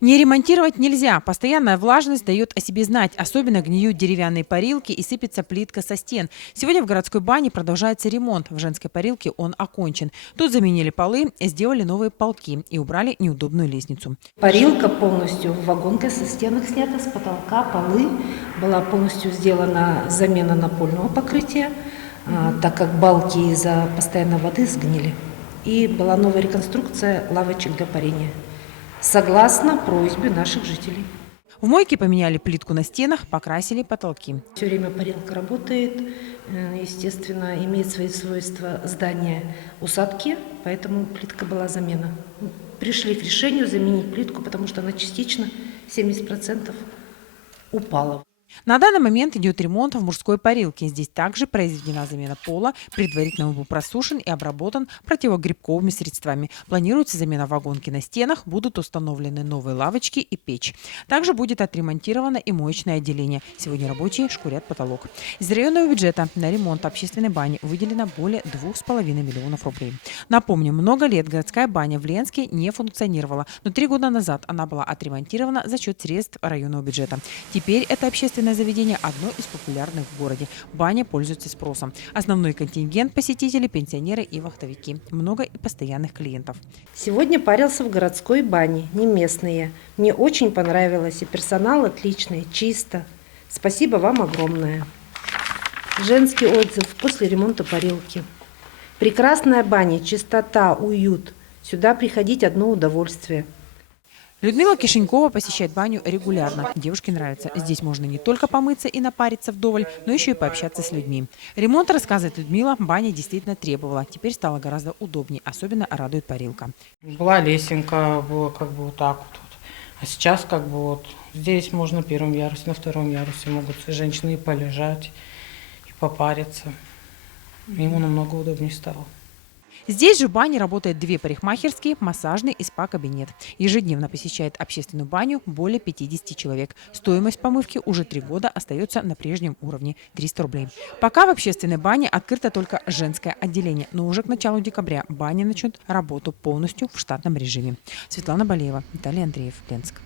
Не ремонтировать нельзя. Постоянная влажность дает о себе знать. Особенно гниют деревянные парилки и сыпется плитка со стен. Сегодня в городской бане продолжается ремонт. В женской парилке он окончен. Тут заменили полы, сделали новые полки и убрали неудобную лестницу. Парилка полностью вагонкой со стенок снята, с потолка, полы. Была полностью сделана замена напольного покрытия, так как балки из-за постоянной воды сгнили. И была новая реконструкция лавочек для парения, согласно просьбе наших жителей. В мойке поменяли плитку на стенах, покрасили потолки. Все время парилка работает, естественно, имеет свои свойства здания усадки, поэтому плитка была замена. Пришли к решению заменить плитку, потому что она частично, 70%, упала. На данный момент идет ремонт в мужской парилке. Здесь также произведена замена пола, предварительно он был просушен и обработан противогрибковыми средствами. Планируется замена вагонки на стенах, будут установлены новые лавочки и печь. Также будет отремонтировано и моечное отделение. Сегодня рабочие шкурят потолок. Из районного бюджета на ремонт общественной бани выделено более 2,5 миллионов рублей. Напомню, много лет городская баня в Ленске не функционировала, но 3 года назад она была отремонтирована за счет средств районного бюджета. Теперь это общественное заведение одно из популярных в городе. Баня пользуется спросом. Основной контингент посетителей – пенсионеры и вахтовики. Много и постоянных клиентов. Сегодня парился в городской бане, не местные. Мне очень понравилось, и персонал отличный, чисто. Спасибо вам огромное. Женский отзыв после ремонта парилки. Прекрасная баня, чистота, уют. Сюда приходить одно удовольствие. Людмила Кишенькова посещает баню регулярно. Девушке нравится. Здесь можно не только помыться и напариться вдоволь, но еще и пообщаться с людьми. Ремонт, рассказывает Людмила, баня действительно требовала. Теперь стало гораздо удобнее. Особенно радует парилка. Была лесенка, было как бы вот так вот. А сейчас как бы вот здесь можно на первом ярусе, на втором ярусе могут женщины и полежать, и попариться. Ему намного удобнее стало. Здесь же в бане работает 2 парикмахерские, массажный и спа-кабинет. Ежедневно посещает общественную баню более 50 человек. Стоимость помывки уже 3 года остается на прежнем уровне – 300 рублей. Пока в общественной бане открыто только женское отделение, но уже к началу декабря баня начнет работу полностью в штатном режиме. Светлана Болеева, Виталий Андреев, Ленск.